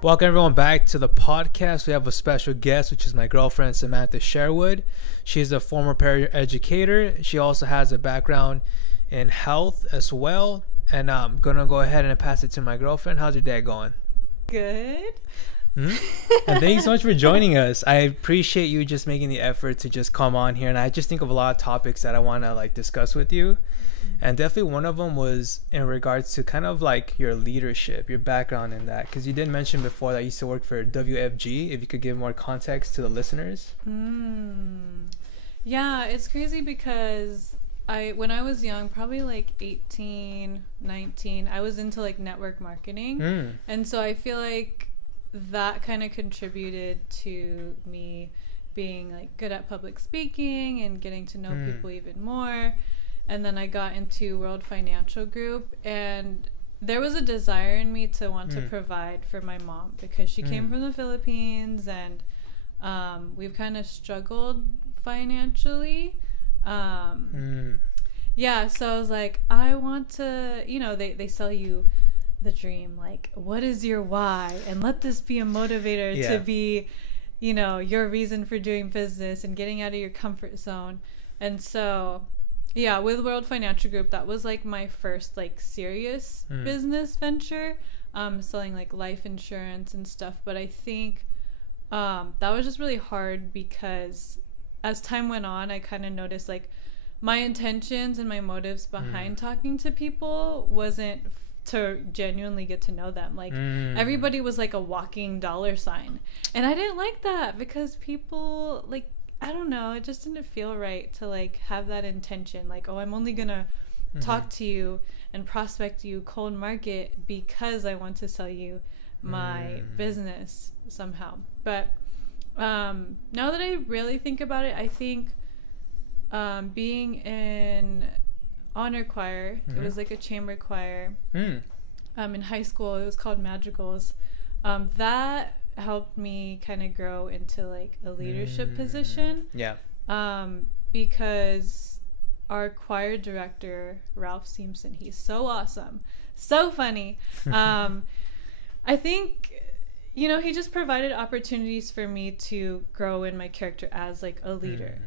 Welcome everyone back to the podcast. We have a special guest, which is my girlfriend, Samantha Sherwood. She's a former paraeducator. She also has a background in health as well. And I'm going to go ahead and pass it to my girlfriend. How's your day going? Good. And thank you so much for joining us. I appreciate you just making the effort to just come on here. And I just think of a lot of topics that I want to discuss with you. And definitely one of them was in regards to kind of your leadership, your background in that. Because you did mention before that you used to work for WFG. If you could give more context to the listeners. Yeah, it's crazy because when I was young, probably 18, 19, I was into network marketing. And so I feel like that kind of contributed to me being good at public speaking and getting to know people even more. And then I got into World Financial Group, and there was a desire in me to want to provide for my mom because she came from the Philippines, and we've kind of struggled financially. Yeah, so I was like, I want to, they sell you the dream, what is your why? And let this be a motivator to be, your reason for doing business and getting out of your comfort zone. And so... yeah, with World Financial Group, that was my first serious business venture, selling life insurance and stuff. But I think that was just really hard because as time went on, I kind of noticed my intentions and my motives behind talking to people wasn't to genuinely get to know them. Everybody was a walking dollar sign, and I didn't like that because people I don't know, it just didn't feel right to have that intention, oh, I'm only gonna talk to you and prospect you cold market because I want to sell you my business somehow. But now that I really think about it, I think being in honor choir, it was a chamber choir. In high school, it was called Madrigals. That helped me kind of grow into a leadership position. Because our choir director, Ralph Simpson, he's so awesome, so funny. I think he just provided opportunities for me to grow in my character as a leader.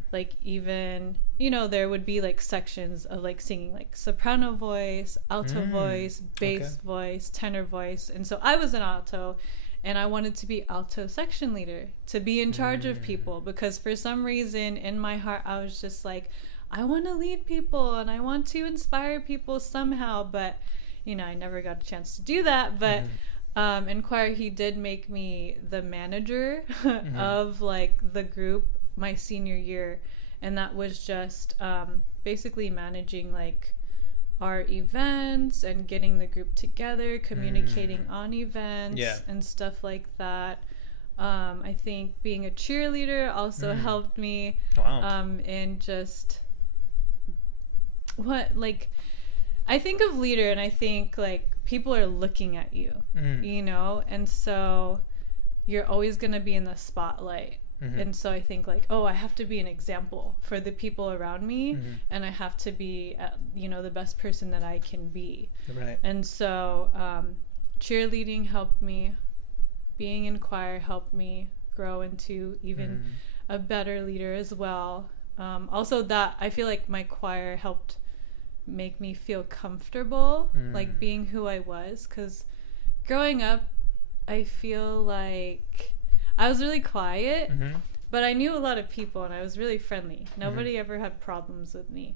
Even there would be sections of singing soprano voice, alto voice, bass voice, tenor voice. And so I was an alto, and I wanted to be alto section leader, to be in charge of people, because for some reason in my heart I was just I want to lead people and I want to inspire people somehow, but I never got a chance to do that. But in choir, he did make me the manager of the group my senior year, and that was just basically managing our events and getting the group together, communicating on events and stuff like that. I think being a cheerleader also helped me in just I think of leader and I think people are looking at you, and so you're always going to be in the spotlight. And so I think oh, I have to be an example for the people around me, and I have to be the best person that I can be. And so cheerleading helped me, being in choir helped me grow into even a better leader as well. Also, that I feel my choir helped make me feel comfortable being who I was, because growing up I feel I was really quiet, but I knew a lot of people and I was really friendly. Nobody ever had problems with me.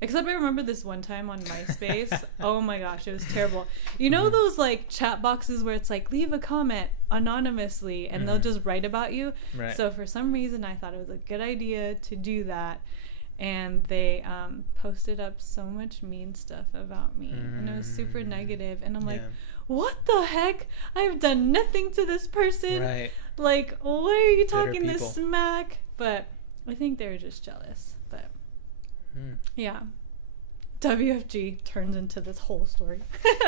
Except I remember this one time on MySpace. Oh my gosh, it was terrible. Those chat boxes where it's leave a comment anonymously and they'll just write about you? So for some reason I thought it was a good idea to do that. And they posted up so much mean stuff about me, and it was super negative. And I'm what the heck? I've done nothing to this person. Why are you talking this smack? But I think they were just jealous. But yeah, WFG turns into this whole story.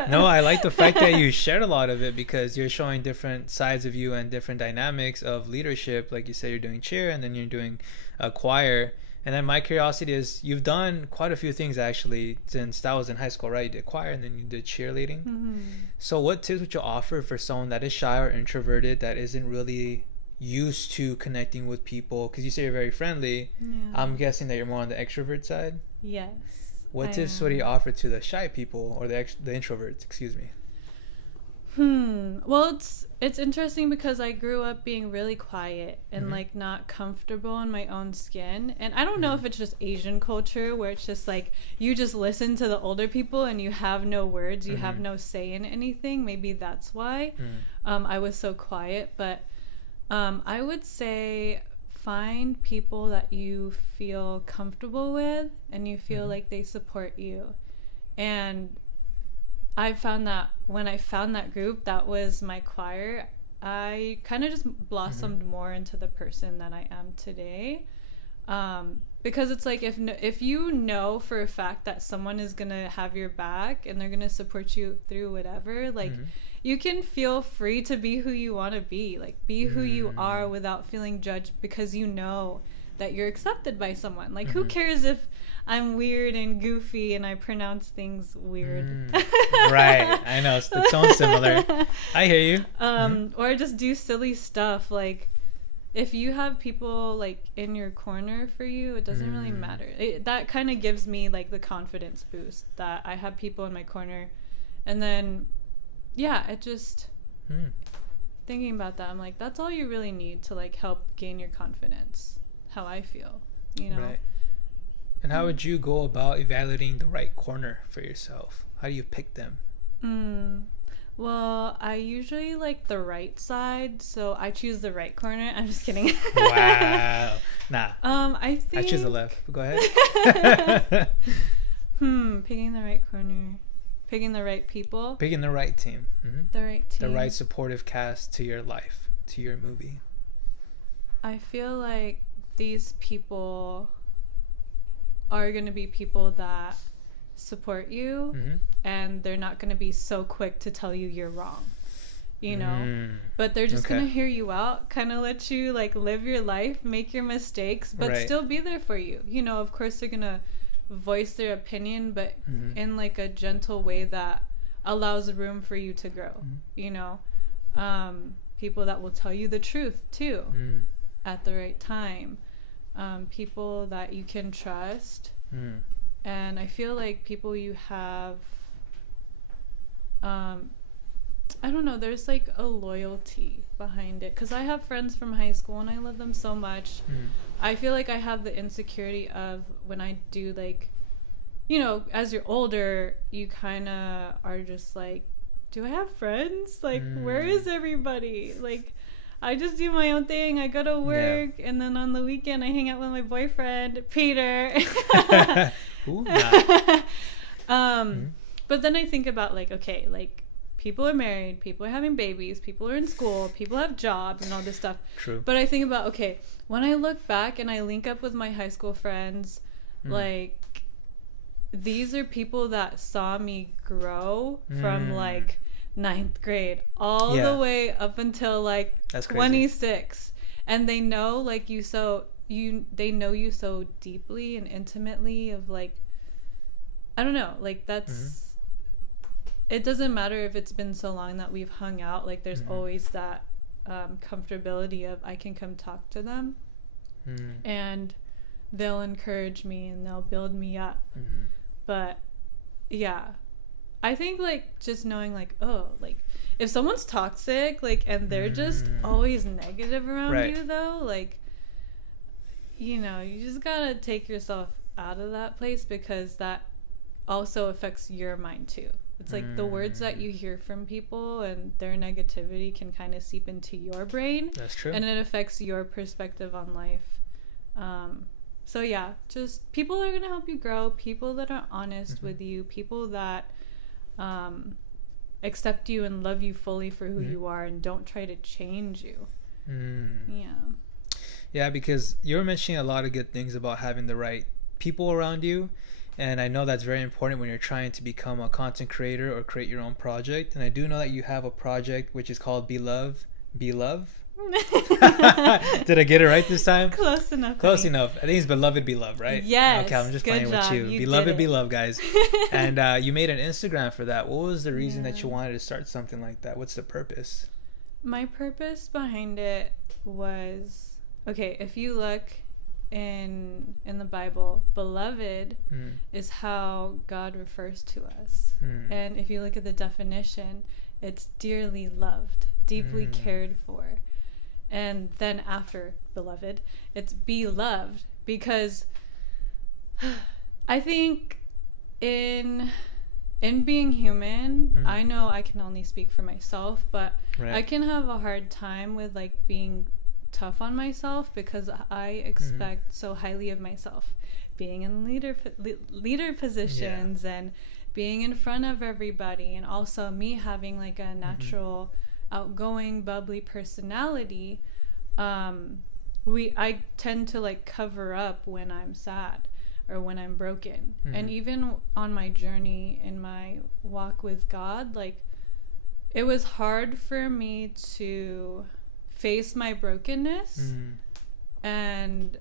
No, I like the fact that you shared a lot of it, because you're showing different sides of you and different dynamics of leadership. Like you said, you're doing cheer and then you're doing a choir. And then my curiosity is, you've done quite a few things actually since that was in high school, right? You did choir and then you did cheerleading. Mm-hmm. So what tips would you offer for someone that is shy or introverted, that isn't really used to connecting with people? Because you say you're very friendly. Yeah. I'm guessing that you're more on the extrovert side. Yes. What tips would you offer to the shy people, or the introverts, excuse me? Well, it's interesting because I grew up being really quiet and like not comfortable in my own skin. And I don't know if it's just Asian culture where it's just like you just listen to the older people and you have no words, you have no say in anything. Maybe that's why I was so quiet. But I would say find people that you feel comfortable with and you feel like they support you. And I found that when I found that group that was my choir, I kind of just blossomed more into the person that I am today. Because it's like if you know for a fact that someone is gonna have your back and they're gonna support you through whatever, like you can feel free to be who you want to be, like be who you are without feeling judged, because you know that you're accepted by someone. Like who cares if I'm weird and goofy and I pronounce things weird? Right, I know, it sounds similar. I hear you. Or just do silly stuff. Like if you have people like in your corner for you, it doesn't really matter. That kind of gives me like the confidence boost that I have people in my corner. And then yeah, it just thinking about that, I'm like, that's all you really need to like help gain your confidence, how I feel, you know. Right. And how would you go about evaluating the right corner for yourself? How do you pick them? Well, I usually like the right side, so I choose the right corner. I'm just kidding. Wow. Nah. I choose the left. Go ahead. Picking the right corner. Picking the right people. Picking the right team. The right team. The right supportive cast to your life, to your movie. I feel like these people are going to be people that support you, and they're not going to be so quick to tell you you're wrong, you know, but they're just going to hear you out, kind of let you like live your life, make your mistakes, but still be there for you. You know, of course they're going to voice their opinion, but in like a gentle way that allows room for you to grow, you know. People that will tell you the truth too at the right time. People that you can trust. And I feel like people you have, I don't know, there's like a loyalty behind it. Because I have friends from high school and I love them so much. I feel like I have the insecurity of when I do, like, you know, as you're older, you kind of are just like, do I have friends? Like, where is everybody? Like, I just do my own thing. I go to work, and then on the weekend I hang out with my boyfriend, Peter. Ooh, nah. But then I think about like, okay, like people are married, people are having babies, people are in school, people have jobs and all this stuff. True. But I think about, okay, when I look back and I link up with my high school friends, like these are people that saw me grow from like 9th grade all the way up until like 26, and they know like they know you so deeply and intimately, of like, I don't know, like that's it doesn't matter if it's been so long that we've hung out, like there's always that comfortability of I can come talk to them and they'll encourage me and they'll build me up. But yeah, I think like just knowing like, oh, like if someone's toxic, like, and they're just always negative around you though, like, you know, you just gotta take yourself out of that place, because that also affects your mind too. It's like the words that you hear from people and their negativity can kind of seep into your brain. That's true. And it affects your perspective on life. So yeah, just people that are gonna help you grow, people that are honest with you, people that accept you and love you fully for who you are and don't try to change you. Yeah, because you were mentioning a lot of good things about having the right people around you, and I know that's very important when you're trying to become a content creator or create your own project. And I do know that you have a project which is called Be Love, Be Love. Did I get it right this time? Close enough. Close enough. I think it's beloved, beloved, right? Yes. Okay, I'm just playing with you. Beloved, beloved, guys. And you made an Instagram for that. What was the reason that you wanted to start something like that? What's the purpose? My purpose behind it was, okay, if you look in the Bible, beloved is how God refers to us. And if you look at the definition, it's dearly loved, deeply cared for. And then after beloved, it's beloved, because I think in being human, I know I can only speak for myself, but I can have a hard time with like being tough on myself, because I expect so highly of myself, being in leader positions and being in front of everybody, and also me having like a natural outgoing, bubbly personality. I tend to like cover up when I'm sad or when I'm broken. And even on my journey in my walk with God, like it was hard for me to face my brokenness and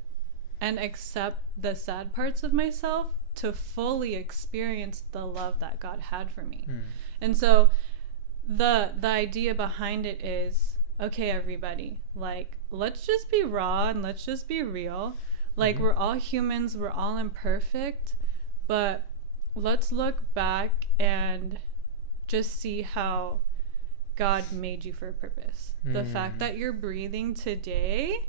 accept the sad parts of myself to fully experience the love that God had for me. And so the idea behind it is, okay, everybody, like, let's just be raw and let's just be real. Like, we're all humans, we're all imperfect, but let's look back and just see how God made you for a purpose. The fact that you're breathing today,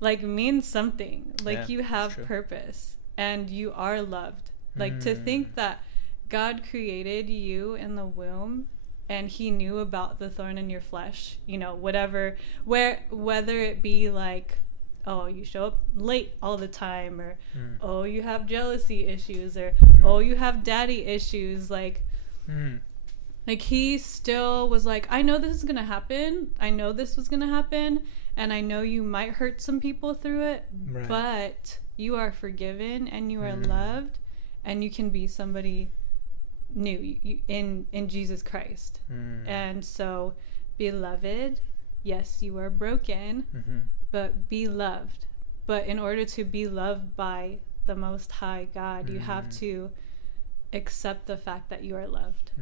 like, means something. Like, you have purpose and you are loved. Like, to think that God created you in the womb and he knew about the thorn in your flesh, you know, whether it be like, oh, you show up late all the time, or oh, you have jealousy issues, or oh, you have daddy issues, like he still was like, I know this is gonna happen, I know this was gonna happen, and I know you might hurt some people through it, but you are forgiven and you are loved, and you can be somebody new in Jesus Christ. And so, beloved, yes, you are broken, but be loved. But in order to be loved by the Most High God, you have to accept the fact that you are loved.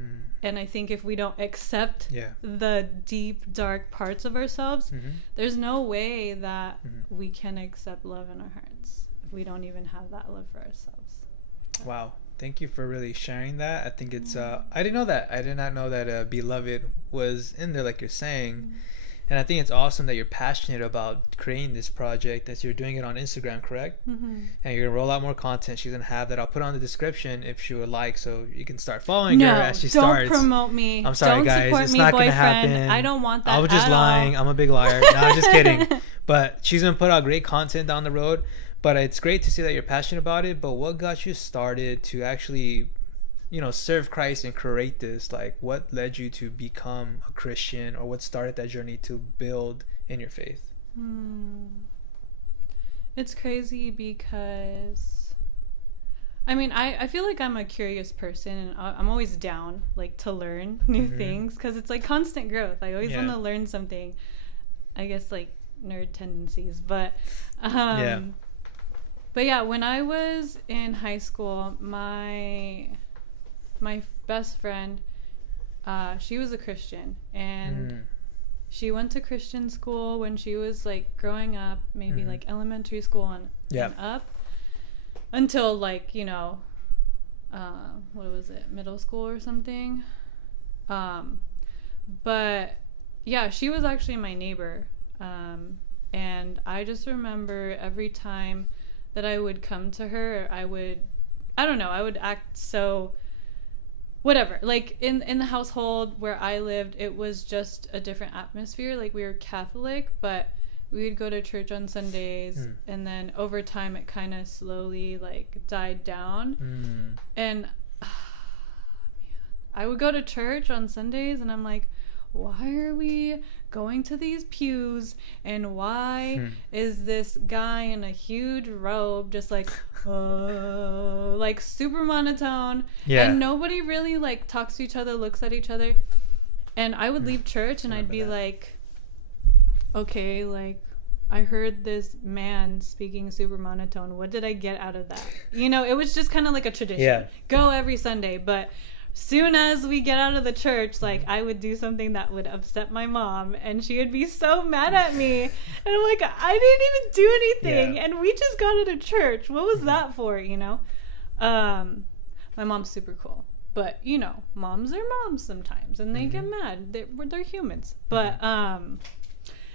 And I think if we don't accept the deep, dark parts of ourselves, there's no way that we can accept love in our hearts if we don't even have that love for ourselves. Wow. Thank you for really sharing that. I think it's I didn't know that. I did not know that beloved was in there, like you're saying. And I think it's awesome that you're passionate about creating this project, that you're doing it on Instagram, correct? And you're gonna roll out more content. She's gonna have that. I'll put on the description if she would like, so you can start following her as she starts. Don't promote me. I'm sorry, don't guys. Support it's me, not boyfriend. gonna happen. I don't want that. I was just lying. I'm a big liar. No, I'm just kidding. But she's gonna put out great content down the road. But it's great to see that you're passionate about it. But what got you started to actually, you know, serve Christ and create this? Like, what led you to become a Christian, or what started that journey to build in your faith? It's crazy because, I mean, I feel like I'm a curious person, and I'm always down, like, to learn new things, because it's like constant growth. I always want to learn something. I guess, like, nerd tendencies, but but yeah, when I was in high school, my best friend, she was a Christian, and she went to Christian school when she was like growing up, maybe like elementary school and up, until like, you know, what was it, middle school or something. But yeah, she was actually my neighbor, and I just remember every time that I would come to her, I would act so whatever. Like in the household where I lived, it was just a different atmosphere. Like, we were Catholic, but we would go to church on Sundays, and then over time it kind of slowly like died down. And I would go to church on Sundays, and I'm like, why are we going to these pews, and why is this guy in a huge robe just like like super monotone, and nobody really like talks to each other, looks at each other? And I would leave church, and I'd be like, okay, like, I heard this man speaking super monotone. What did I get out of that? You know, it was just kind of like a tradition. Yeah. Go every Sunday. But soon as we get out of the church, like, I would do something that would upset my mom, and she would be so mad at me. And I'm like, I didn't even do anything. Yeah. And we just got out of church. What was that for, you know? My mom's super cool. But, you know, moms are moms sometimes, and they get mad. They're humans. But,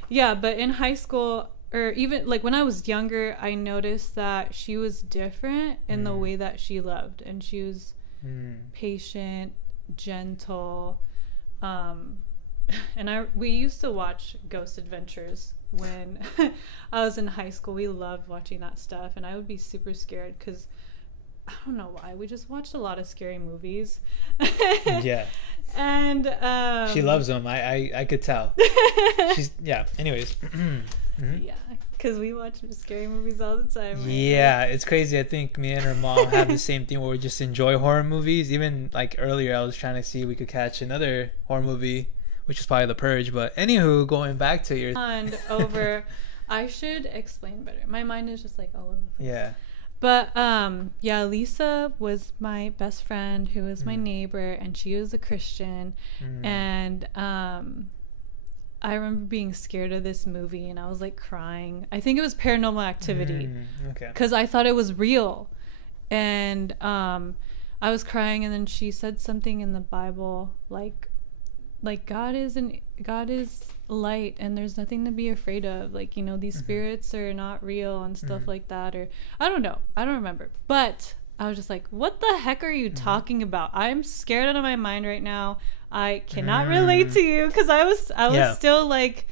yeah, but in high school, or even, like, when I was younger, I noticed that she was different in the way that she loved. And she was patient, gentle. And we used to watch Ghost Adventures when I was in high school. We loved watching that stuff. And I would be super scared because I don't know why. We just watched a lot of scary movies. Yeah. And she loves them. I could tell. Anyways. Yeah, because we watch scary movies all the time. Right? Yeah, it's crazy. I think me and her mom have the same thing where we just enjoy horror movies. Even like earlier, I was trying to see if we could catch another horror movie, which is probably The Purge. But anywho, going back to your and over, I should explain better. My mind is just like all over the place. Yeah. But yeah, Lisa was my best friend who was my neighbor, and she was a Christian. And I remember being scared of this movie, and I was like crying. I think it was Paranormal Activity. Okay. Because I thought it was real. And I was crying, and then she said something in the Bible like God is light, and there's nothing to be afraid of. Like, you know, these spirits are not real and stuff like that. Or I don't know. I don't remember. But I was just like, what the heck are you talking about? I'm scared out of my mind right now. I cannot relate to you, because I was still like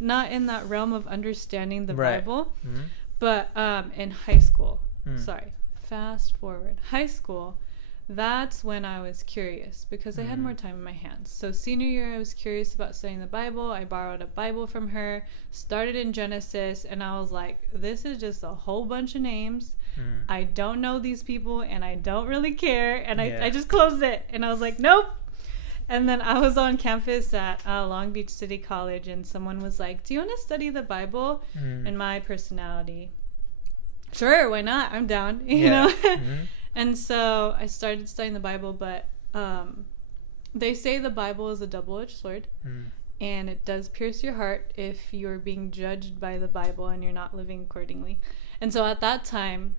not in that realm of understanding the Bible. But in high school, fast forward, high school, that's when I was curious, because I had more time in my hands. So senior year, I was curious about studying the Bible. I borrowed a Bible from her, started in Genesis, and I was like, this is just a whole bunch of names. I don't know these people, and I don't really care. And I just closed it, and I was like, nope. And then I was on campus at Long Beach City College, and someone was like, do you want to study the Bible? And my personality, sure, why not? I'm down, you know? And so I started studying the Bible, but they say the Bible is a double-edged sword, and it does pierce your heart if you're being judged by the Bible and you're not living accordingly. And so at that time,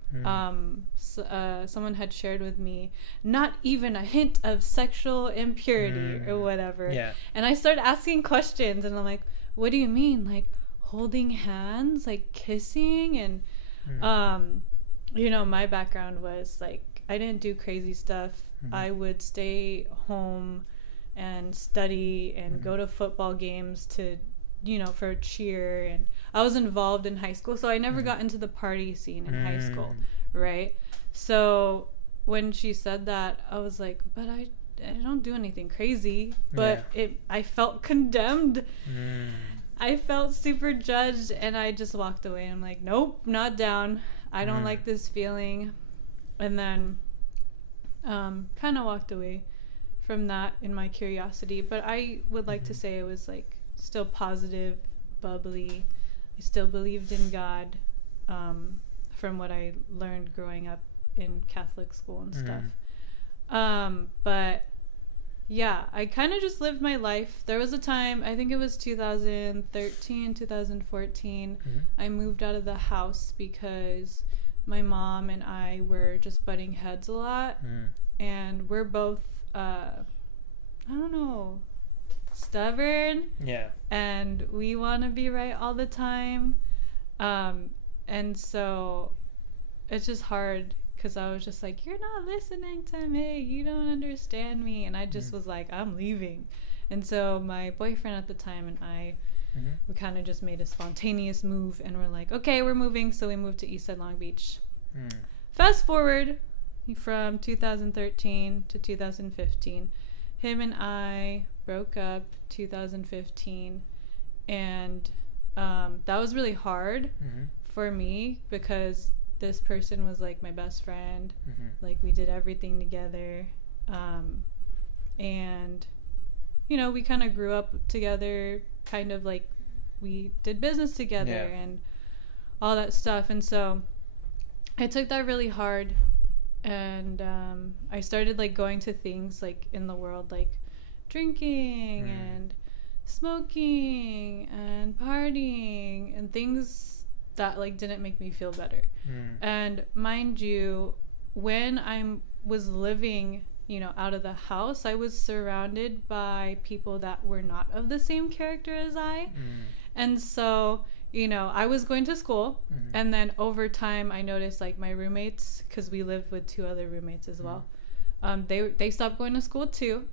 someone had shared with me, not even a hint of sexual impurity or whatever. Yeah. And I started asking questions, and I'm like, what do you mean? Like holding hands, like kissing? And, you know, my background was like, I didn't do crazy stuff. I would stay home and study and go to football games to, you know, for cheer. And I was involved in high school, so I never got into the party scene in high school, right? So when she said that, I was like, but I don't do anything crazy. But I felt condemned. I felt super judged, and I just walked away. I'm like, nope, not down. I don't like this feeling. And then kind of walked away from that in my curiosity. But I would like to say it was like still positive, bubbly. I still believed in God, from what I learned growing up in Catholic school and stuff. But yeah, I kind of just lived my life. There was a time, I think it was 2013, 2014, I moved out of the house because my mom and I were just butting heads a lot. And we're both, I don't know, stubborn. Yeah. And we want to be right all the time. And so it's just hard, because I was just like, you're not listening to me. You don't understand me. And I just was like, I'm leaving. And so my boyfriend at the time and I, we kind of just made a spontaneous move, and we're like, okay, we're moving. So we moved to Eastside Long Beach. Fast forward from 2013 to 2015. Him and I broke up 2015. And that was really hard for me, because this person was like my best friend. Like, we did everything together. And, you know, we kind of grew up together, kind of like we did business together and all that stuff. And so I took that really hard, and I started like going to things like in the world, like drinking and smoking and partying and things that like didn't make me feel better. And mind you, when I was living, you know, out of the house, I was surrounded by people that were not of the same character as I. And so, you know, I was going to school, and then over time I noticed like my roommates, because we lived with 2 other roommates as well, they stopped going to school too.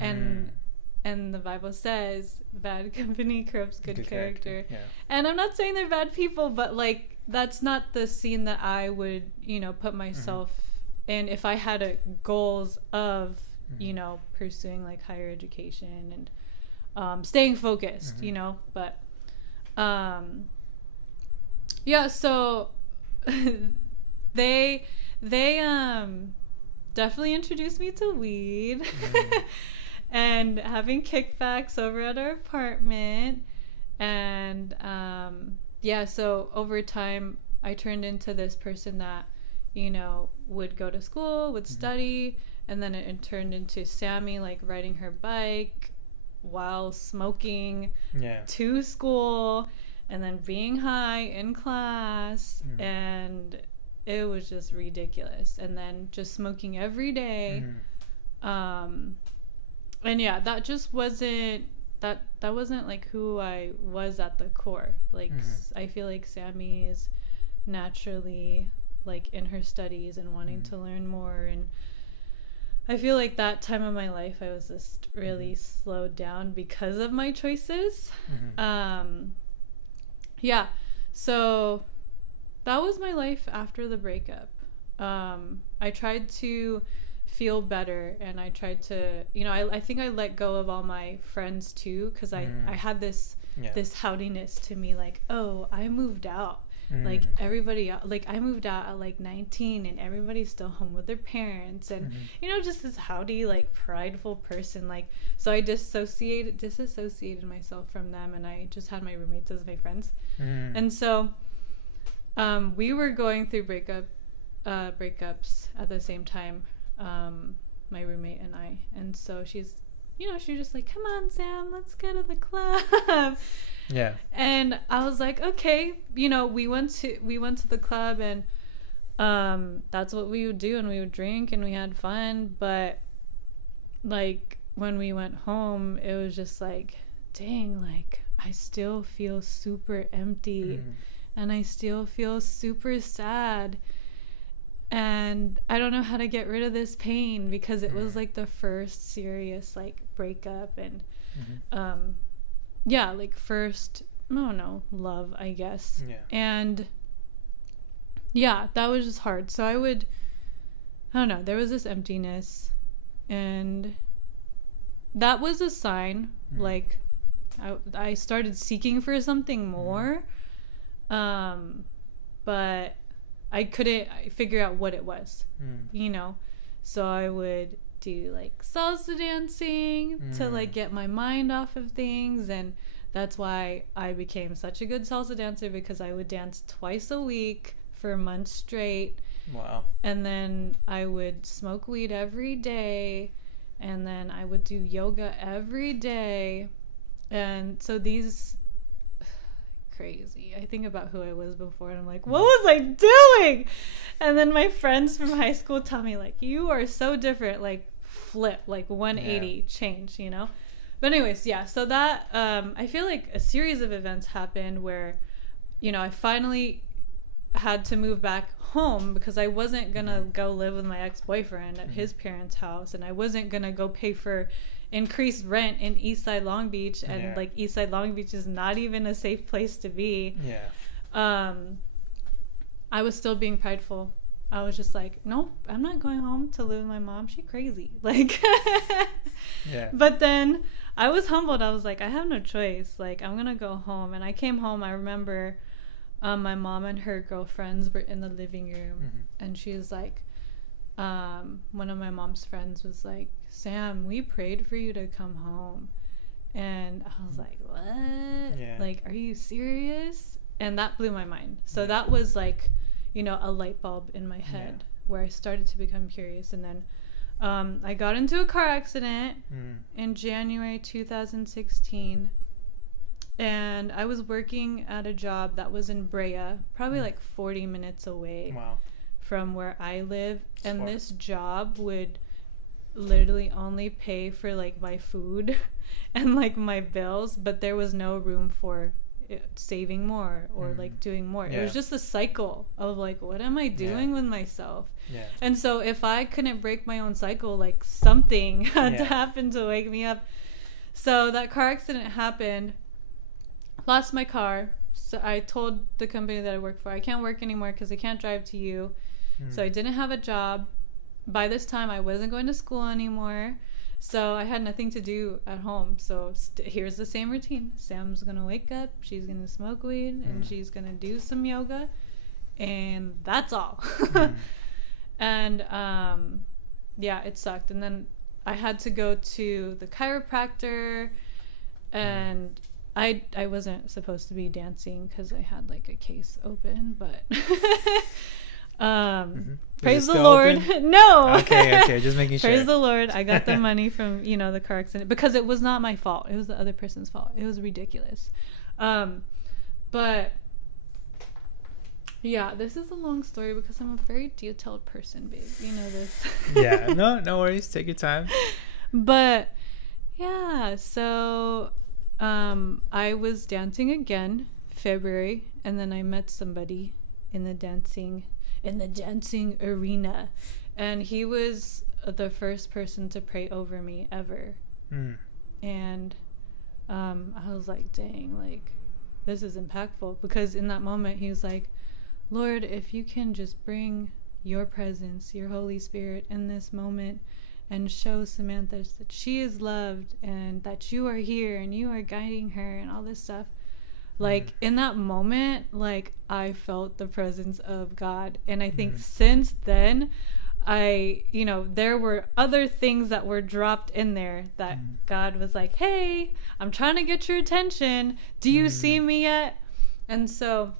And the Bible says bad company corrupts good character. Yeah. And I'm not saying they're bad people, but like that's not the scene that I would, you know, put myself in if I had goals of, you know, pursuing like higher education and staying focused, you know. But yeah, so they definitely introduced me to weed and having kickbacks over at our apartment. And yeah, so over time I turned into this person that, you know, would go to school, would study, and then it turned into Sammy like riding her bike while smoking to school, and then being high in class, and it was just ridiculous. And then just smoking every day. And yeah, that just wasn't that wasn't like who I was at the core. Like I feel like Sammy is naturally like in her studies and wanting to learn more, and I feel like that time of my life I was just really slowed down because of my choices. Yeah, so that was my life after the breakup. I tried to feel better, and I tried to, you know, I think I let go of all my friends too, because I had this howdiness to me, like, oh, I moved out. Like everybody, like I moved out at like 19, and everybody's still home with their parents, and you know, just this howdy, like prideful person. Like, so I disassociated myself from them, and I just had my roommates as my friends. And so we were going through breakups at the same time, my roommate and I. And so she's, you know, she was just like, come on, Sam, let's go to the club. Yeah. And I was like, okay, you know, we went to the club, and that's what we would do, and we would drink and we had fun. But like when we went home, it was just like, dang, like I still feel super empty, and I still feel super sad, and I don't know how to get rid of this pain, because it was like the first serious like breakup, and yeah, like first, love, I guess. Yeah. And yeah, that was just hard. So I don't know, there was this emptiness, and that was a sign. Like I started seeking for something more, but I couldn't figure out what it was, you know. So I would do like salsa dancing to like get my mind off of things, and that's why I became such a good salsa dancer, because I would dance twice a week for months straight. Wow. And then I would smoke weed every day, and then I would do yoga every day. And so these crazy, I think about who I was before, and I'm like, what was I doing? And then my friends from high school tell me, like, you are so different, like flip, like 180 change, you know. But anyways, yeah, so that I feel like a series of events happened where, you know, I finally had to move back home, because I wasn't gonna go live with my ex-boyfriend at his parents' house, and I wasn't gonna go pay for increased rent in Eastside Long Beach, and like Eastside Long Beach is not even a safe place to be. I was still being prideful. I was just like, nope, I'm not going home to live with my mom. She crazy. Like, But then I was humbled. I was like, I have no choice. Like, I'm gonna go home. And I came home. I remember my mom and her girlfriends were in the living room, and she was like, one of my mom's friends was like, Sam, we prayed for you to come home. And I was like, what? Yeah. Like, are you serious? And that blew my mind. So that was like, you know, a light bulb in my head where I started to become curious. And then I got into a car accident in January 2016. And I was working at a job that was in Brea, probably like 40 minutes away from where I live. And this job would literally only pay for like my food and like my bills, but there was no room for saving more or like doing more. It was just a cycle of like, what am I doing with myself? And so if I couldn't break my own cycle, like something had to happen to wake me up. So that car accident happened, lost my car. So I told the company that I work for, I can't work anymore because I can't drive to you. So I didn't have a job. By this time, I wasn't going to school anymore, so I had nothing to do at home. So here's the same routine. Sam's going to wake up, she's going to smoke weed, and she's going to do some yoga, and that's all. And, it sucked. And then I had to go to the chiropractor, and I wasn't supposed to be dancing because I had, like, a case open, but... praise the Lord. No. Okay, just making sure. Praise the Lord. I got the money from, you know, the car accident because it was not my fault. It was the other person's fault. It was ridiculous. But yeah, this is a long story because I'm a very detailed person, babe. You know this. Yeah, no worries. Take your time. But yeah, so I was dancing again February, and then I met somebody in the dancing arena, and he was the first person to pray over me ever. And I was like, dang, like this is impactful, because in that moment he was like, Lord, if you can just bring your presence, your Holy Spirit in this moment and show Samantha that she is loved and that you are here and you are guiding her and all this stuff. Like, in that moment, like, I felt the presence of God. And I think since then, there were other things that were dropped in there that God was like, hey, I'm trying to get your attention. Do you see me yet? And so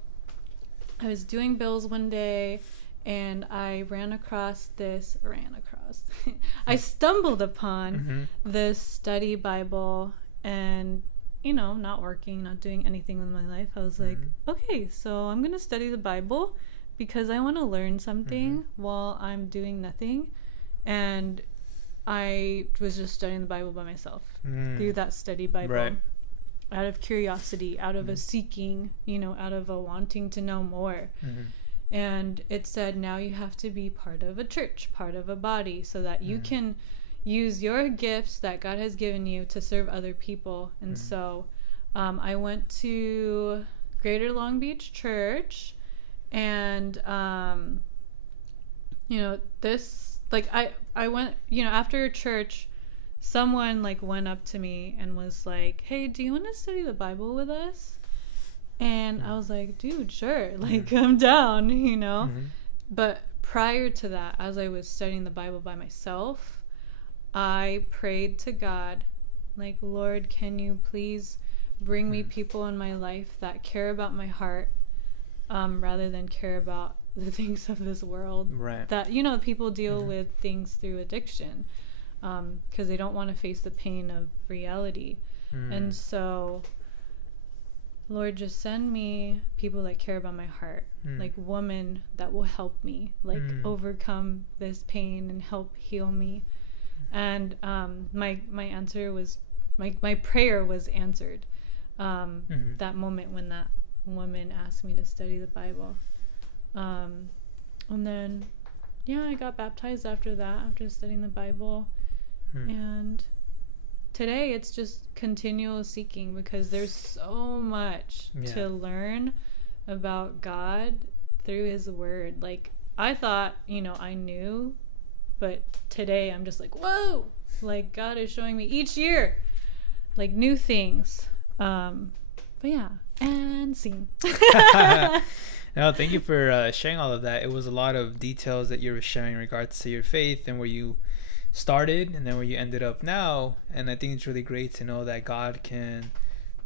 I was doing bills one day, and I I stumbled upon this study Bible, and not working, not doing anything with my life. I was like, okay, so I'm going to study the Bible because I want to learn something while I'm doing nothing. And I was just studying the Bible by myself through that study Bible, out of curiosity, out of a seeking, out of a wanting to know more. And it said, now you have to be part of a church, part of a body, so that you can use your gifts that God has given you to serve other people. And so I went to Greater Long Beach Church, and this, like, I went, after church, someone like went up to me and was like, hey, do you want to study the Bible with us? And I was like, dude, sure, like, I'm down, But prior to that, as I was studying the Bible by myself, I prayed to God, like, Lord, can you please bring me people in my life that care about my heart, rather than care about the things of this world. Right. That, people deal with things through addiction, because they don't want to face the pain of reality. And so, Lord, just send me people that care about my heart, like women that will help me, like, overcome this pain and help heal me. And my answer was, my prayer was answered that moment when that woman asked me to study the Bible. And then, I got baptized after that, after studying the Bible. And today it's just continual seeking, because there's so much to learn about God through His Word. Like, I thought, I knew, but today I'm just like, whoa, like, God is showing me each year, like, new things. But yeah, and scene. No, thank you for sharing all of that. It was a lot of details that you were sharing in regards to your faith and where you started and then where you ended up now. And I think it's really great to know that God can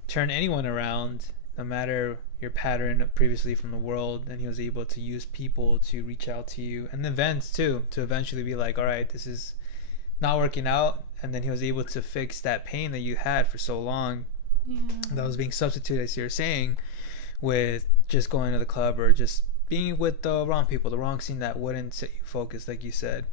turn anyone around, no matter your pattern previously from the world, and he was able to use people to reach out to you, and events too, to eventually be like, all right, this is not working out, and then he was able to fix that pain that you had for so long, that was being substituted, as you're saying, with just going to the club or just being with the wrong people, the wrong scene that wouldn't set you focused, like you said.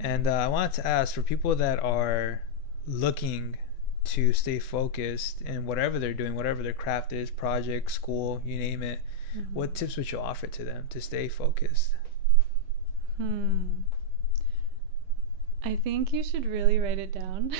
And I wanted to ask, for people that are looking to stay focused in whatever they're doing, whatever their craft is, project, school, you name it, what tips would you offer to them to stay focused? I think you should really write it down.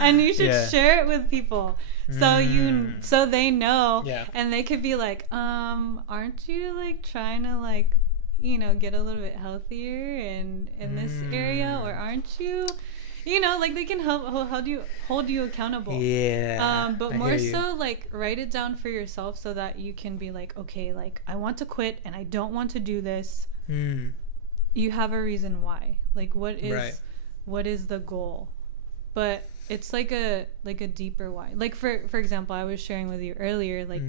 And you should share it with people, so they know, and they could be like, aren't you like trying to like, you know, get a little bit healthier in this area, or aren't you, you know, like they can hold you accountable. But more so, like, write it down for yourself so that you can be like, okay, like, I want to quit and I don't want to do this. You have a reason why. Like, what is the goal? But it's like a deeper why. Like, for example, I was sharing with you earlier, like,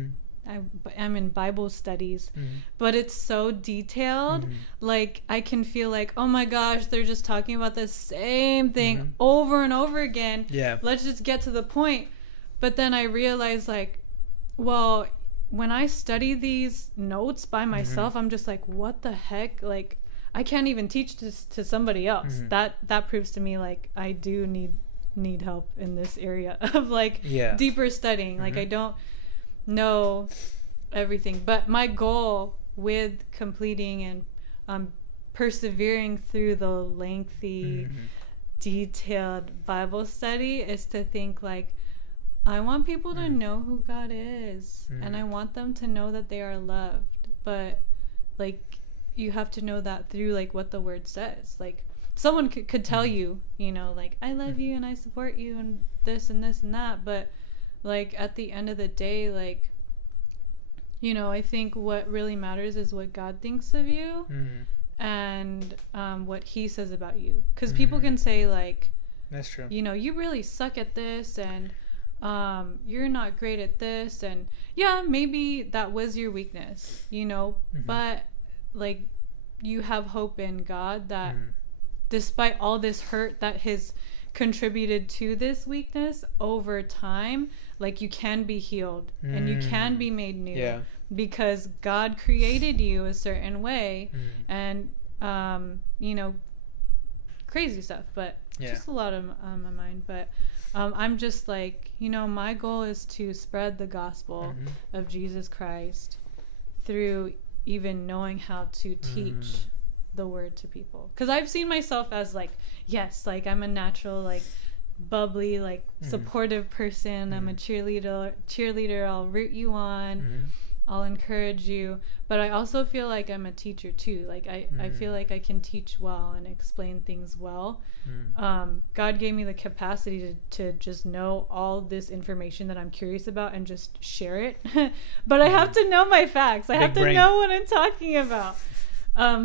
I'm in Bible studies, but it's so detailed. Like, I can feel like, oh my gosh, they're just talking about the same thing over and over again. Let's just get to the point. But then I realized, like, well, when I study these notes by myself, I'm just like, what the heck? Like, I can't even teach this to somebody else. That proves to me, like, I do need help in this area of, like, deeper studying. Like, I don't know everything, but my goal with completing and persevering through the lengthy detailed Bible study is to think, like, I want people to know who God is, and I want them to know that they are loved. But, like, you have to know that through, like, what the word says. Like, someone could tell you, you know, like, I love you and I support you and this and this and that, but, like, at the end of the day, like, you know, I think what really matters is what God thinks of you and what he says about you. Because people can say, like, that's true, you know, you really suck at this, and you're not great at this, and yeah, maybe that was your weakness, you know, but, like, you have hope in God that despite all this hurt that has contributed to this weakness over time, like, you can be healed and you can be made new because God created you a certain way, and you know, crazy stuff, but just a lot on my mind. But I'm just like, you know, my goal is to spread the gospel of Jesus Christ through even knowing how to teach the word to people, because I've seen myself as, like, yes, like, I'm a natural, like, bubbly, like, supportive person. I'm a cheerleader. I'll root you on. I'll encourage you, but I also feel like I'm a teacher too. Like, I feel like I can teach well and explain things well. God gave me the capacity to just know all this information that I'm curious about and just share it. But I have to know my facts. I have to know what I'm talking about.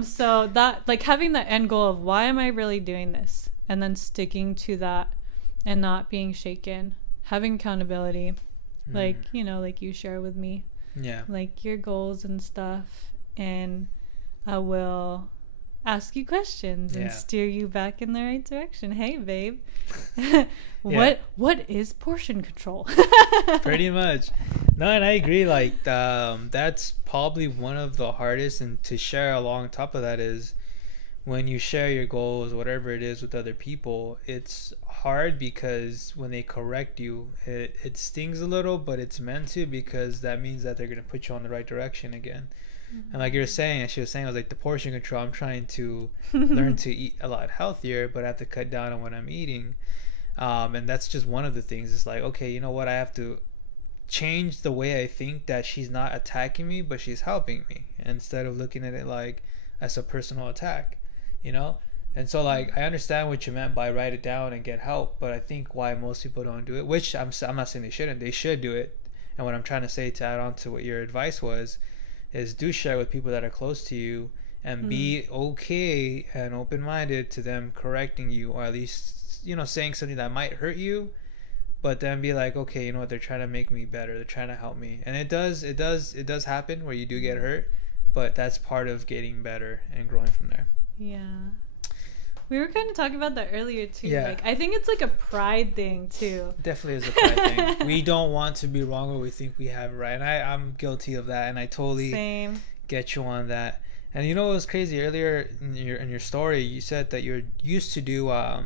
So that, like, having the end goal of why am I really doing this, and then sticking to that and not being shaken, having accountability, like, you know, like you share with me, like, your goals and stuff, and I will ask you questions and steer you back in the right direction. Hey, babe, what is portion control? Pretty much. No, and I agree. Like, that's probably one of the hardest, and to share along top of that is when you share your goals, whatever it is, with other people, it's hard because when they correct you, it stings a little, but it's meant to, because that means that they're going to put you on the right direction again. And like you were saying, and she was saying, I was like, the portion control, I'm trying to learn to eat a lot healthier, but I have to cut down on what I'm eating. And that's just one of the things. It's like, okay, you know what, I have to change the way I think that she's not attacking me, but she's helping me, instead of looking at it like as a personal attack, you know? And so, like, I understand what you meant by write it down and get help, but I think why most people don't do it, which I'm not saying they shouldn't, they should do it. And what I'm trying to say, to add on to what your advice was, is do share with people that are close to you, and be okay and open-minded to them correcting you, or at least, you know, saying something that might hurt you, but then be like, okay, you know what, they're trying to make me better, they're trying to help me. And it does happen where you do get hurt, but that's part of getting better and growing from there. Yeah. We were kind of talking about that earlier too. Yeah. Like, I think it's like a pride thing too. Definitely is a pride thing. We don't want to be wrong where we think we have it right. And I'm guilty of that, and I totally get you on that. And you know what was crazy? Earlier in your story, you said that you're used to do I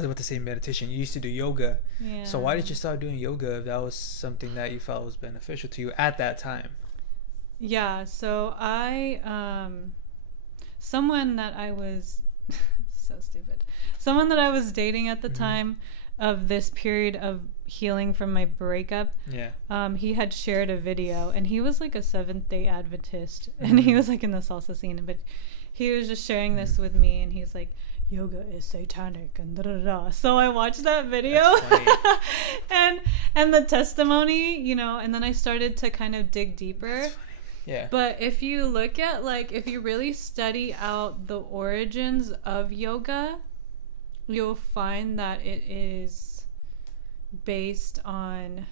was about to say meditation. You used to do yoga. Yeah. So why did you start doing yoga if that was something that you felt was beneficial to you at that time? Yeah. So someone that I was so stupid. Someone that I was dating at the time of this period of healing from my breakup. Yeah. He had shared a video, and he was like a Seventh-day Adventist, and he was like in the salsa scene, but he was just sharing this with me, and he's like, yoga is satanic and da da da. So I watched that video and the testimony, you know, and then I started to kind of dig deeper. Yeah. But if you look at, like, if you really study out the origins of yoga, you'll find that it is based on,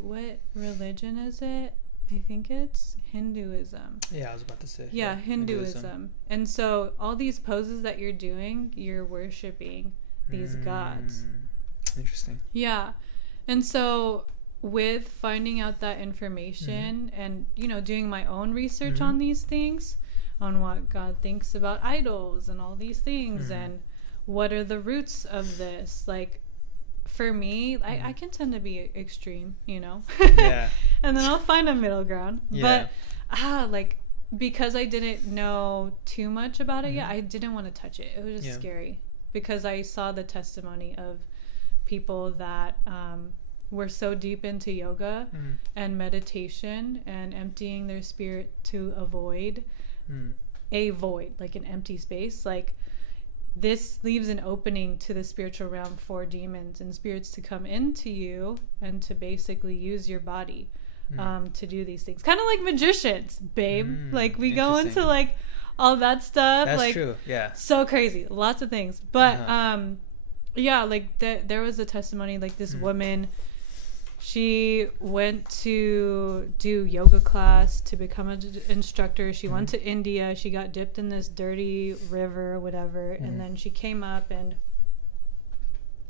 what religion is it? I think it's Hinduism. Yeah, I was about to say. Yeah, Hinduism. And so all these poses that you're doing, you're worshiping these gods. Interesting. Yeah. And so with finding out that information and, you know, doing my own research on these things, on what God thinks about idols and all these things, and what are the roots of this, like, for me, I can tend to be extreme, you know. Yeah. And then I'll find a middle ground. Yeah. But like, because I didn't know too much about it yet, I didn't want to touch it. It was just scary, because I saw the testimony of people that were so deep into yoga and meditation and emptying their spirit to avoid a void, like an empty space. Like, this leaves an opening to the spiritual realm for demons and spirits to come into you and to basically use your body to do these things. Kind of like magicians, babe. Like, we go into, like, all that stuff. That's like, true, yeah. So crazy. Lots of things. But, yeah, like, there was a testimony, like, this woman, she went to do yoga class to become an instructor. She went to India. She got dipped in this dirty river or whatever. And then she came up and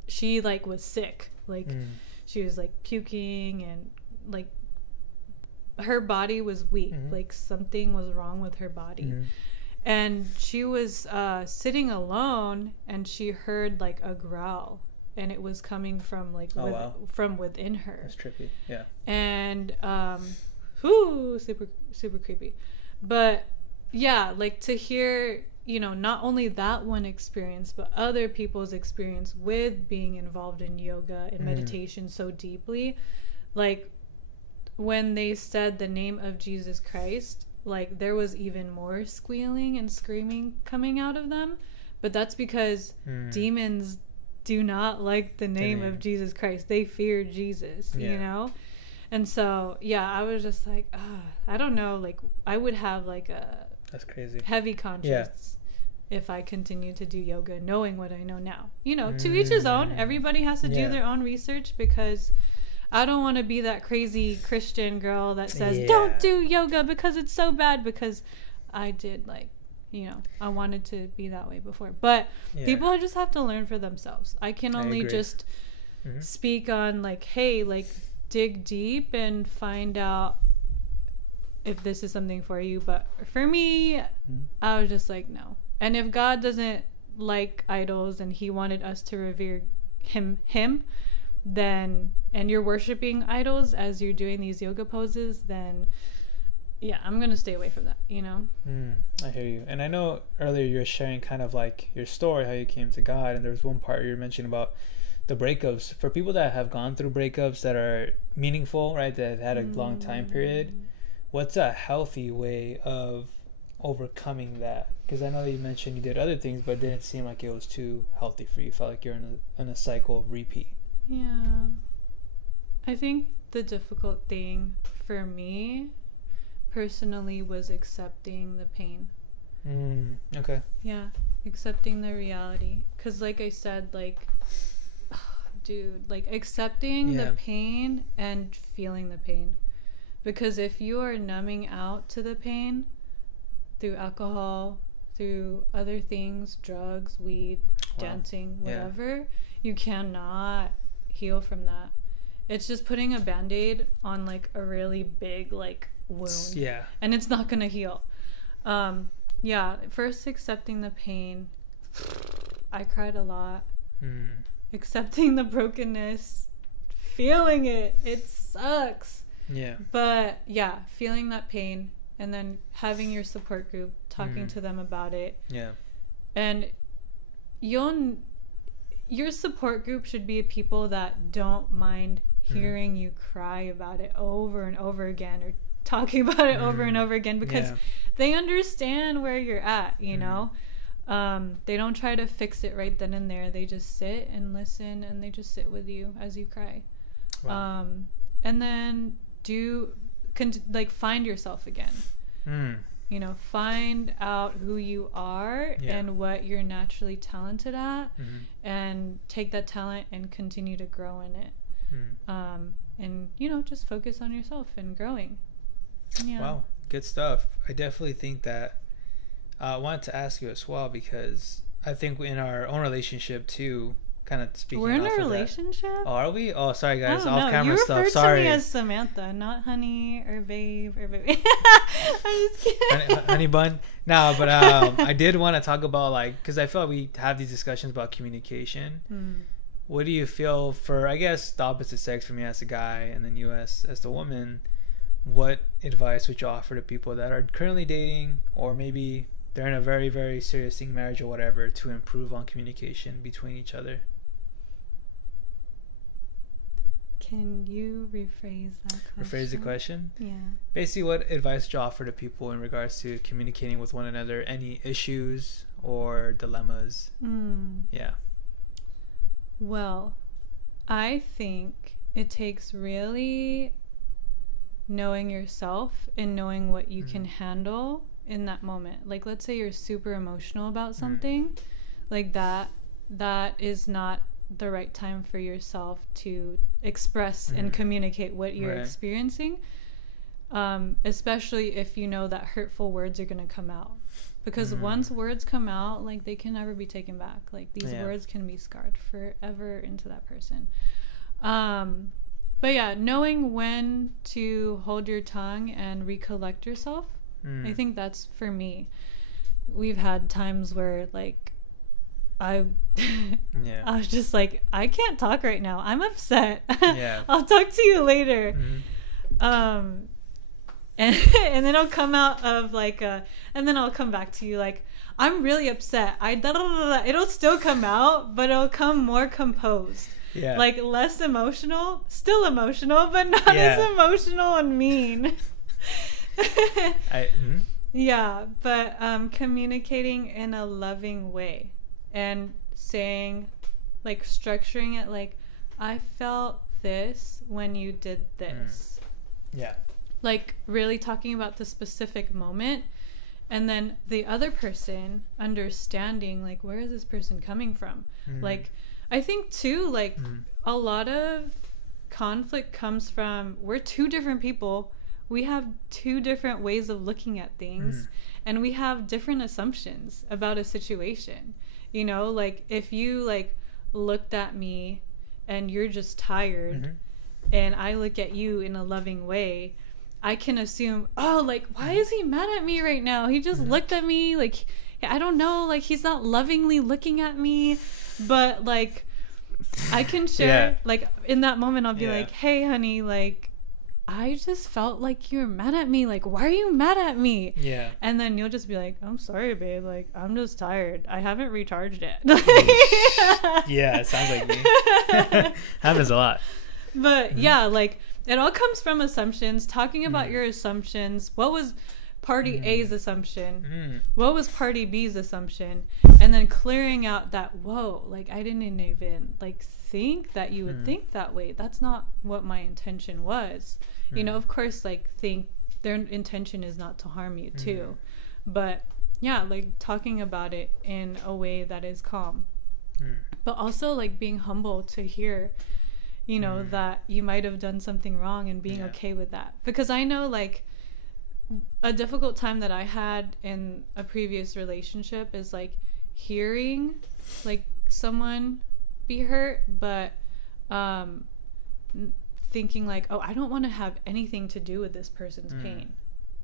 she, like, was sick. Like, she was, like, puking, and, like, her body was weak. Like, something was wrong with her body. And she was sitting alone, and she heard, like, a growl. And it was coming from, like, from within her. That's trippy. Yeah. And super super creepy. But yeah, like, to hear, you know, not only that one experience, but other people's experience with being involved in yoga and meditation so deeply. Like, when they said the name of Jesus Christ, like, there was even more squealing and screaming coming out of them. But that's because demons do not like the name of Jesus Christ. They fear Jesus, you know? And so, yeah, I was just like, I don't know, like, I would have, like, that's crazy, heavy conscience if I continue to do yoga, knowing what I know now. You know, to each his own. Everybody has to do their own research, because I don't want to be that crazy Christian girl that says, don't do yoga because it's so bad, because I did, like, you know, I wanted to be that way before. But people just have to learn for themselves. I can only just speak on, like, hey, like, dig deep and find out if this is something for you. But for me, I was just like, no. And if God doesn't like idols and he wanted us to revere him, then, and you're worshiping idols as you're doing these yoga poses, then yeah, I'm going to stay away from that, you know? I hear you. And I know earlier you were sharing kind of like your story, how you came to God. And there was one part you were mentioning about the breakups. For people that have gone through breakups that are meaningful, right, that had a long time period, what's a healthy way of overcoming that? Because I know that you mentioned you did other things, but it didn't seem like it was too healthy for you. You felt like you're in a cycle of repeat. Yeah. I think the difficult thing for me personally was accepting the pain Okay. Yeah, accepting the reality. Because like I said, like, dude, like accepting the pain and feeling the pain. Because if you are numbing out to the pain through alcohol, through other things, drugs, weed, dancing, whatever, you cannot heal from that. It's just putting a band-aid on like a really big like wound. Yeah. And it's not gonna heal. First accepting the pain. I cried a lot. Accepting the brokenness, feeling it. It sucks. Yeah. But yeah, feeling that pain and then having your support group, talking to them about it. Yeah. And your support group should be people that don't mind hearing you cry about it over and over again, or talking about it over and over again, because they understand where you're at, you know. They don't try to fix it right then and there. They just sit and listen, and they just sit with you as you cry. Wow. And then find yourself again. You know, find out who you are and what you're naturally talented at, and take that talent and continue to grow in it. And, you know, just focus on yourself and growing. Yeah. Wow, good stuff. I definitely think that I wanted to ask you as well, because I think in our own relationship too, kind of speaking. We're in a relationship? Oh, are we? Oh, sorry guys, off camera stuff. You referred sorry. to me as Samantha, not honey or babe or baby. I'm just kidding. Honey bun. No, but I did want to talk about, like, because I feel like we have these discussions about communication. What do you feel for, I guess, the opposite sex, for me as a guy and then you as the woman? What advice would you offer to people that are currently dating, or maybe they're in a very, very serious marriage or whatever, to improve on communication between each other? Can you rephrase that question? Rephrase the question? Yeah. Basically, what advice would you offer to people in regards to communicating with one another? Any issues or dilemmas? Yeah. Well, I think it takes really knowing yourself and knowing what you can handle in that moment. Like, let's say you're super emotional about something, like that is not the right time for yourself to express and communicate what you're experiencing, especially if you know that hurtful words are going to come out, because once words come out, like, they can never be taken back. Like, these words can be scarred forever into that person. But yeah, knowing when to hold your tongue and recollect yourself, I think that's, for me. We've had times where, like, I was just like, I can't talk right now, I'm upset. I'll talk to you later. And then I'll come out of like and then I'll come back to you like, I'm really upset. It'll still come out, but it'll come more composed. Like, less emotional, still emotional, but not as emotional and mean. Yeah, but communicating in a loving way and saying, like, structuring it like, I felt this when you did this. Like, really talking about the specific moment, and then the other person understanding, like, where is this person coming from? Like, I think too, like, a lot of conflict comes from, we're two different people, we have two different ways of looking at things, and we have different assumptions about a situation. You know, like, if you, like, looked at me and you're just tired, and I look at you in a loving way, I can assume, oh, like, why is he mad at me right now? He just looked at me, like, I don't know, like, he's not lovingly looking at me. But, like, I can share, like, in that moment, I'll be like, hey, honey, like, I just felt like you were mad at me. Like, why are you mad at me? And then you'll just be like, I'm sorry, babe. Like, I'm just tired. I haven't recharged it. It sounds like me. Happens a lot. But yeah, like, it all comes from assumptions. Talking about your assumptions. What was party A's assumption? What was party B's assumption? And then clearing out that, whoa, like, I didn't even, like, think that you would think that way. That's not what my intention was. You know, of course, like, think their intention is not to harm you too. But yeah, like talking about it in a way that is calm, but also like being humble to hear, you know, that you might have done something wrong, and being okay with that. Because I know, like, a difficult time that I had in a previous relationship is like hearing like someone be hurt, but thinking like, oh, I don't want to have anything to do with this person's pain,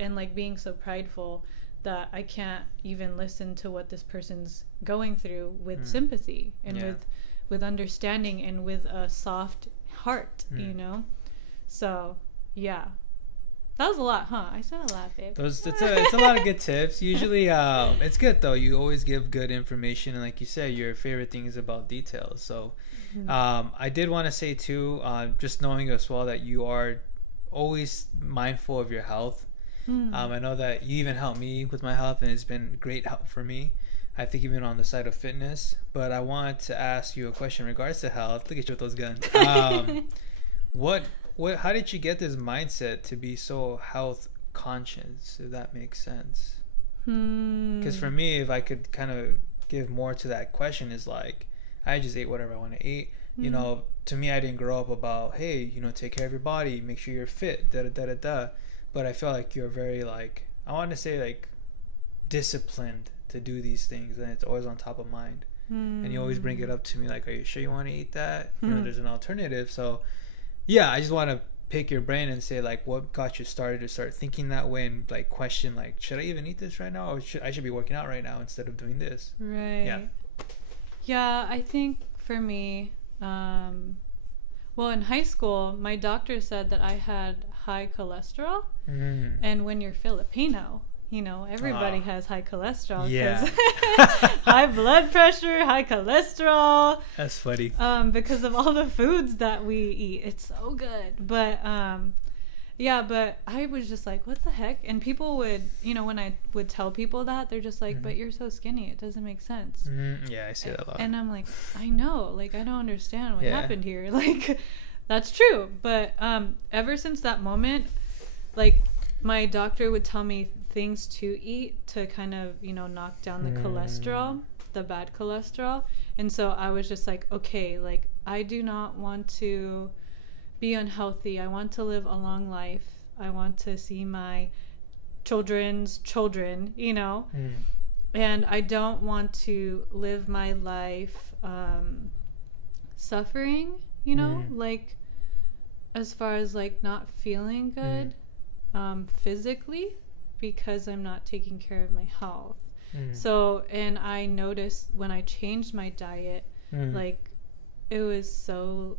and like being so prideful that I can't even listen to what this person's going through with sympathy and with understanding and with a soft heart, you know. So yeah, that was a lot, huh? I said a lot, babe. It's a lot of good tips. Usually, it's good though. You always give good information, and like you said, your favorite thing is about details. So, I did want to say too, just knowing as well that you are always mindful of your health. I know that you even helped me with my health, and it's been great help for me. I think even on the side of fitness. But I wanted to ask you a question in regards to health. Look at you with those guns. How did you get this mindset to be so health conscious, if that makes sense? Because for me, if I could kind of give more to that question, is like, I just ate whatever I want to eat. You know, to me, I didn't grow up about, hey, you know, take care of your body, make sure you're fit, da-da-da-da-da. But I feel like you're very, like, I want to say, like, disciplined to do these things, and it's always on top of mind. And you always bring it up to me, like, are you sure you want to eat that? You know, there's an alternative. So yeah, I just want to pick your brain and say, like, what got you started to start thinking that way, and like question, like, should I even eat this right now, or I should be working out right now instead of doing this? Right. Yeah, I think for me, well, in high school, my doctor said that I had high cholesterol, and when you're Filipino, you know, everybody has high cholesterol. Yeah. High blood pressure, high cholesterol. That's funny. Because of all the foods that we eat. It's so good. But, yeah, but I was just like, what the heck? And people would, you know, when I would tell people that, they're just like, but you're so skinny. It doesn't make sense. Yeah, I see that a lot. And I'm like, I know. Like, I don't understand what happened here. Like, that's true. But ever since that moment, like, my doctor would tell me things to eat to kind of, you know, knock down the cholesterol, the bad cholesterol. And so I was just like, okay, like, I do not want to be unhealthy. I want to live a long life. I want to see my children's children, you know, and I don't want to live my life suffering, you know, like, as far as like not feeling good physically, because I'm not taking care of my health. So, and I noticed when I changed my diet, like, it was so,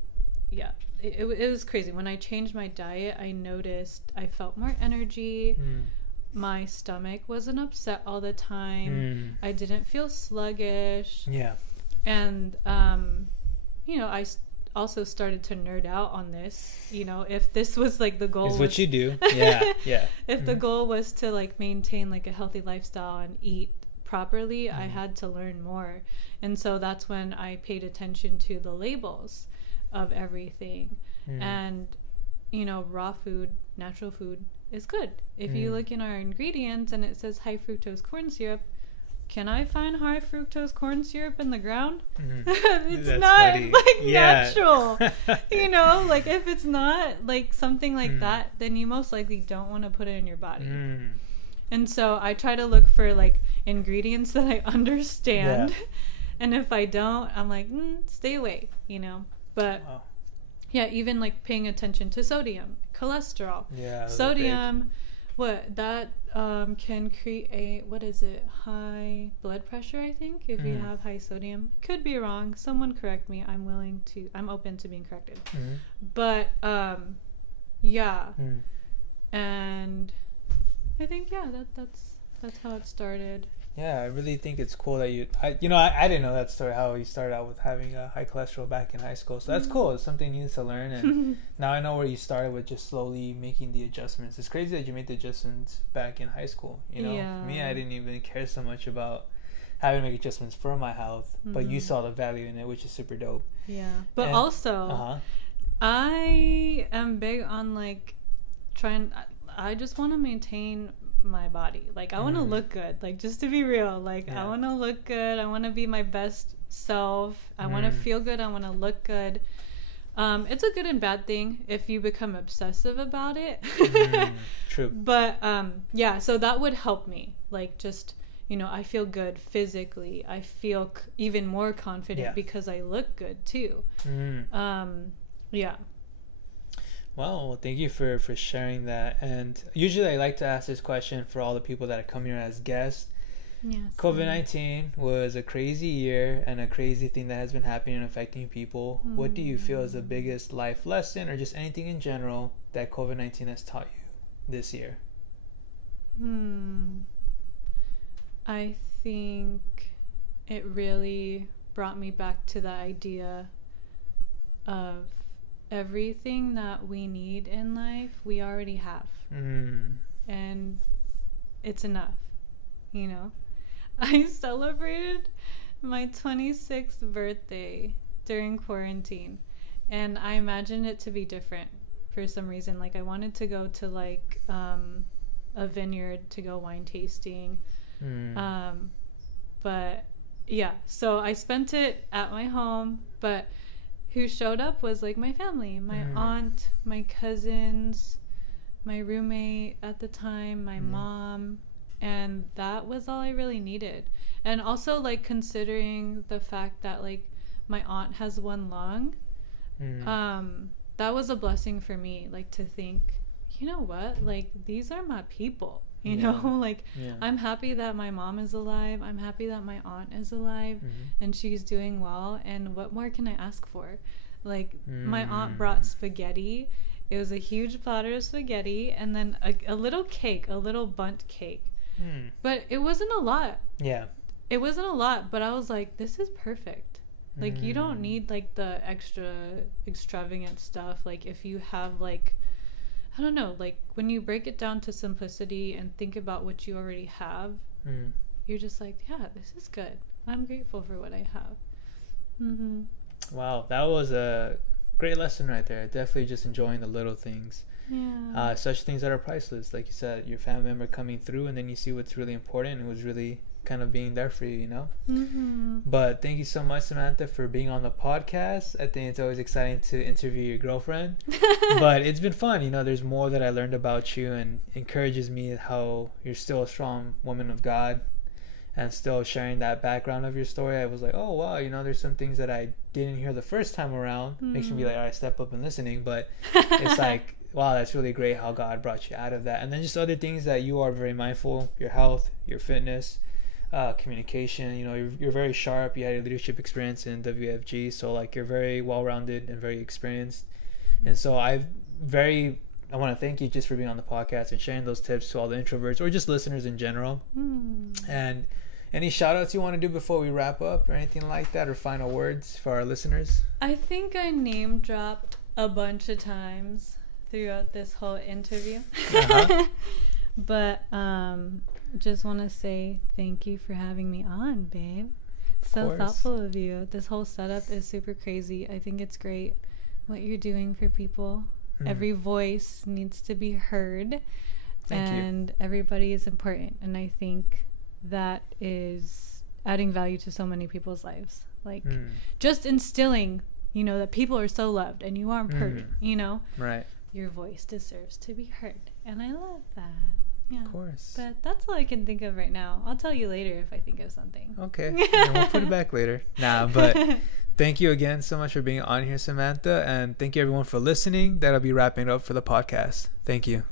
it was crazy. When I changed my diet, I noticed I felt more energy. My stomach wasn't upset all the time. I didn't feel sluggish. And, you know, I also started to nerd out on this, you know, if this was like the goal, is what you do. If the goal was to like maintain like a healthy lifestyle and eat properly, I had to learn more. And so that's when I paid attention to the labels of everything. And, you know, raw food, natural food is good. If you look in our ingredients and it says high fructose corn syrup, can I find high fructose corn syrup in the ground? It's That's not funny. like natural. You know, like, if it's not like something like that, then you most likely don't want to put it in your body. And so I try to look for like ingredients that I understand. And if I don't, I'm like, stay away, you know. But yeah, even like paying attention to sodium, cholesterol. Sodium, what that can create, what is it, high blood pressure, I think, if you have high sodium. Could be wrong, someone correct me. I'm open to being corrected. But and I think that's how it started. I really think it's cool that I didn't know that story, how you started out with having a high cholesterol back in high school. So that's cool. It's something new to learn. And now I know where you started with just slowly making the adjustments. It's crazy that you made the adjustments back in high school. You know, for me, I didn't even care so much about having to make adjustments for my health, but you saw the value in it, which is super dope. But also, I am big on like I just want to maintain my body. Like, I want to look good. Like, just to be real, like, I want to look good. I want to be my best self. I want to feel good. I want to look good. It's a good and bad thing if you become obsessive about it. True. But yeah, so that would help me. Like, just, you know, I feel good physically. I feel even more confident because I look good too. Yeah. Well, thank you for sharing that. And usually I like to ask this question for all the people that come here as guests. Yes. COVID-19 was a crazy year and a crazy thing that has been happening and affecting people. What do you feel is the biggest life lesson, or just anything in general, that COVID-19 has taught you this year? I think it really brought me back to the idea of everything that we need in life, we already have. And it's enough, you know? I celebrated my 26th birthday during quarantine, and I imagined it to be different for some reason. Like, I wanted to go to, like, a vineyard to go wine tasting. But yeah, so I spent it at my home, but who showed up was, like, my family, my aunt, my cousins, my roommate at the time, my mom, and that was all I really needed. And also, like, considering the fact that, like, my aunt has one lung, that was a blessing for me, like, to think, you know what, like, these are my people, you know, like, I'm happy that my mom is alive, I'm happy that my aunt is alive, and she's doing well, and what more can I ask for? Like, my aunt brought spaghetti. It was a huge platter of spaghetti, and then a little cake, a little bundt cake. But it wasn't a lot. It wasn't a lot, but I was like, this is perfect. Like, you don't need, like, the extra extravagant stuff. Like, if you have, like, I don't know, like, when you break it down to simplicity and think about what you already have, you're just like, yeah, this is good. I'm grateful for what I have. Wow, that was a great lesson right there. Definitely just enjoying the little things. Such things that are priceless. Like you said, your family member coming through, and then you see what's really important and who's really kind of being there for you, you know? But thank you so much, Samantha, for being on the podcast. I think it's always exciting to interview your girlfriend. But it's been fun, you know. There's more that I learned about you, and encourages me how you're still a strong woman of God, and still sharing that background of your story. I was like, oh wow, you know, there's some things that I didn't hear the first time around. Makes me be like, all right, step up and listening. But it's like, wow, that's really great how God brought you out of that. And then just other things that you are very mindful, your health, your fitness, communication, you know, you're very sharp. You had your leadership experience in WFG, so, like, you're very well-rounded and very experienced. And so I want to thank you just for being on the podcast and sharing those tips to all the introverts or just listeners in general. And any shout outs you want to do before we wrap up, or anything like that, or final words for our listeners? I think I name dropped a bunch of times throughout this whole interview. But just want to say thank you for having me on, babe. So thoughtful of you. This whole setup is super crazy. I think it's great what you're doing for people. Every voice needs to be heard. And everybody is important, and I think that is adding value to so many people's lives. Like, just instilling, you know, that people are so loved and you aren't perfect, you know? Right. Your voice deserves to be heard, and I love that. Yeah. Of course. But that's all I can think of right now. I'll tell you later if I think of something. Okay. Yeah, we'll put it back later. But thank you again so much for being on here, Samantha, and thank you everyone for listening. That'll be wrapping it up for the podcast. Thank you.